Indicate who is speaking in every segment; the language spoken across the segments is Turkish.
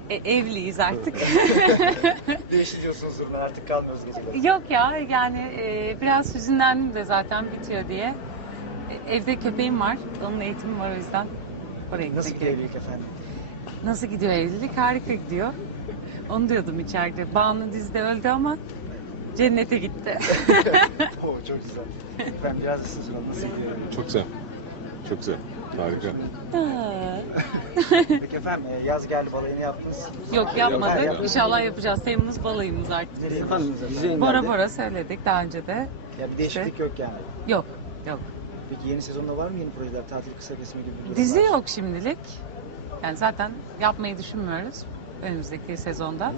Speaker 1: Evliyiz artık.
Speaker 2: Değiştiriyorsunuzdur, ben artık kalmıyoruz geceleri.
Speaker 1: Yok ya yani biraz hüzünlendim de zaten bitiyor diye. Evde köpeğim var. Onun eğitimi var o yüzden. Oraya
Speaker 2: Nasıl
Speaker 1: gitmek
Speaker 2: gidiyor
Speaker 1: gerekiyor.
Speaker 2: evlilik efendim?
Speaker 1: Nasıl gidiyor evlilik? Harika gidiyor. Onu diyordum içeride. Banu dizide öldü ama cennete gitti.
Speaker 2: Oo, çok güzel. Efendim biraz da siz soralım, nasıl gidiyor evlilik?
Speaker 3: Çok güzel. Çok güzel. Harika.
Speaker 2: Peki efendim, yaz geldi, balayını yaptınız.
Speaker 1: Yok yapmadık. İnşallah yapacağız. Temmuz balayımız artık.
Speaker 2: Nereye
Speaker 4: Efendim
Speaker 2: gidiyorsunuz
Speaker 4: dizi
Speaker 2: efendim?
Speaker 1: Bora bora söyledik daha önce de.
Speaker 2: Ya bir değişiklik yok yani.
Speaker 1: Yok. Yok.
Speaker 2: Peki yeni sezonda var mı yeni projeler, tatil kısa kesimi gibi bir durum
Speaker 1: Dizi
Speaker 2: var?
Speaker 1: yok şimdilik. Yani zaten yapmayı düşünmüyoruz önümüzdeki sezonda.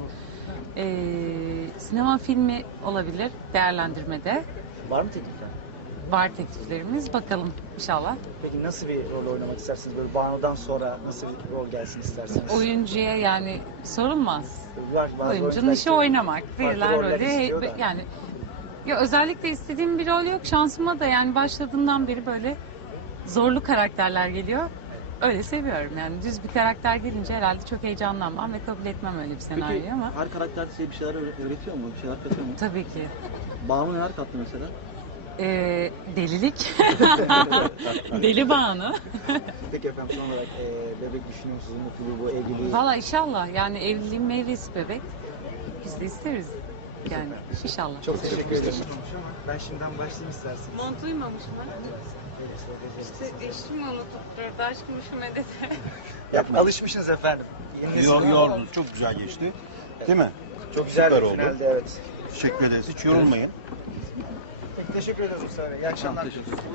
Speaker 1: Sinema filmi olabilir değerlendirmede.
Speaker 2: Var mı teklifler?
Speaker 1: Var tekliflerimiz. Bakalım inşallah.
Speaker 2: Peki nasıl bir rol oynamak istersiniz? Böyle Banu'dan sonra nasıl bir rol gelsin istersiniz?
Speaker 1: Oyuncuya yani sorulmaz.
Speaker 2: Bazı
Speaker 1: Oyuncunun
Speaker 2: oyuncular
Speaker 1: işi
Speaker 2: işte
Speaker 1: oynamak.
Speaker 2: farklı
Speaker 1: Verilen
Speaker 2: roller istiyor
Speaker 1: rolü
Speaker 2: da.
Speaker 1: yani ya özellikle istediğim bir rol yok. Şansıma da yani başladığımdan beri böyle zorlu karakterler geliyor. Öyle seviyorum yani. Düz bir karakter gelince herhalde çok heyecanlanmam ve kabul etmem öyle bir senaryoyu
Speaker 4: Peki
Speaker 1: ama
Speaker 4: her karakter size bir şeyler öğretiyor mu? Bir şeyler katıyor mu?
Speaker 1: tabii ki.
Speaker 4: Banu neler kattı mesela?
Speaker 1: Delilik. Deli Banu.
Speaker 2: Peki efendim, son olarak bebek düşünüyor musunuz? Mutluluğu, bu evliliği?
Speaker 1: Valla inşallah yani evliliğin meyvesi bebek. Biz de isteriz. Yani inşallah.
Speaker 2: Çok teşekkür ederim. Ben şimdiden başlayayım isterseniz.
Speaker 1: Mont uymamışım ha. İşte eşimi unutup durdu aşkım şu medete.
Speaker 2: Alışmışsınız efendim. Yeni nesil-
Speaker 5: Yordunuz, çok güzel geçti. Değil mi?
Speaker 2: Çok güzel
Speaker 5: Süper
Speaker 2: bir
Speaker 5: oldu.
Speaker 2: finaldi, evet.
Speaker 5: Teşekkür ederiz. Hiç yorulmayın.
Speaker 2: Peki teşekkür ederiz Mustafa Bey. İyi akşamlar.
Speaker 4: Teşekkür ederim.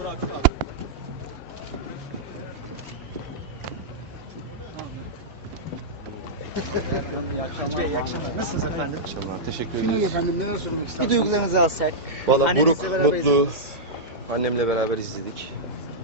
Speaker 2: Hacı Bey, iyi akşamlar. Nasılsınız efendim?
Speaker 3: İnşallah. Teşekkür ederiz.
Speaker 2: Efendim neler söylemek istersiniz? Bir duygularınızı alsak.
Speaker 6: Valla
Speaker 2: Annenizle
Speaker 6: buruk,
Speaker 2: beraber
Speaker 6: mutlu,
Speaker 2: izlediniz.
Speaker 6: annemle beraber izledik.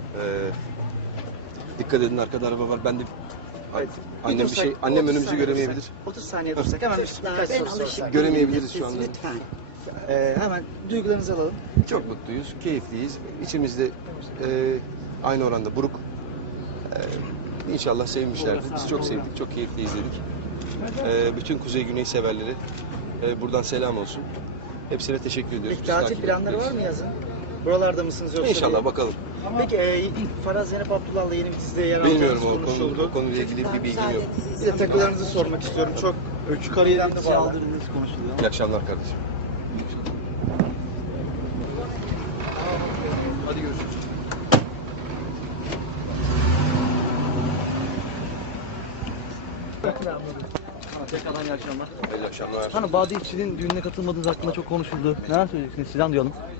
Speaker 6: Dikkat edin, arkada araba var. Ben de
Speaker 2: Evet.
Speaker 6: annem
Speaker 2: Bir
Speaker 6: bir şey,
Speaker 2: dursak,
Speaker 6: annem
Speaker 2: 30
Speaker 6: önümüzü
Speaker 2: saniye
Speaker 6: göremeyebilir.
Speaker 2: dursak, 30 saniye dursak hemen birkaç soru sorsak.
Speaker 6: Göremeyebiliriz şu anda.
Speaker 2: Hemen duygularınızı alalım.
Speaker 6: Çok mutluyuz, keyifliyiz. İçimizde aynı oranda buruk. İnşallah sevmişlerdir. Biz çok sevdik, çok keyifli izledik. Bütün Kuzey Güney severleri buradan selam olsun. Hepsine teşekkür ediyoruz.
Speaker 2: Peki
Speaker 6: Biz
Speaker 2: tatil
Speaker 6: takip
Speaker 2: planları
Speaker 6: ediyoruz.
Speaker 2: var mı yazın? Buralarda mısınız yoksa?
Speaker 6: İnşallah bakalım.
Speaker 2: Peki Faraz Zeynep Abdullah'la yeni bir dizide yer alacağınız
Speaker 6: Bilmiyorum
Speaker 2: konuşuldu.
Speaker 6: o konuyla ilgili bir bilgim yok.
Speaker 2: Bir de takılarınızı sormak istiyorum. Çok kariyerden de bağlı.
Speaker 4: Aldığınız konuşuluyor.
Speaker 6: İyi akşamlar kardeşim.
Speaker 2: Hadi görüşürüz.
Speaker 4: Tekrardan iyi akşamlar.
Speaker 6: İyi akşamlar.
Speaker 4: Hani Bade İşçi'nin düğününe katılmadığınız hakkında çok konuşuldu. Neler söyleyeceksiniz? Sizden duyalım.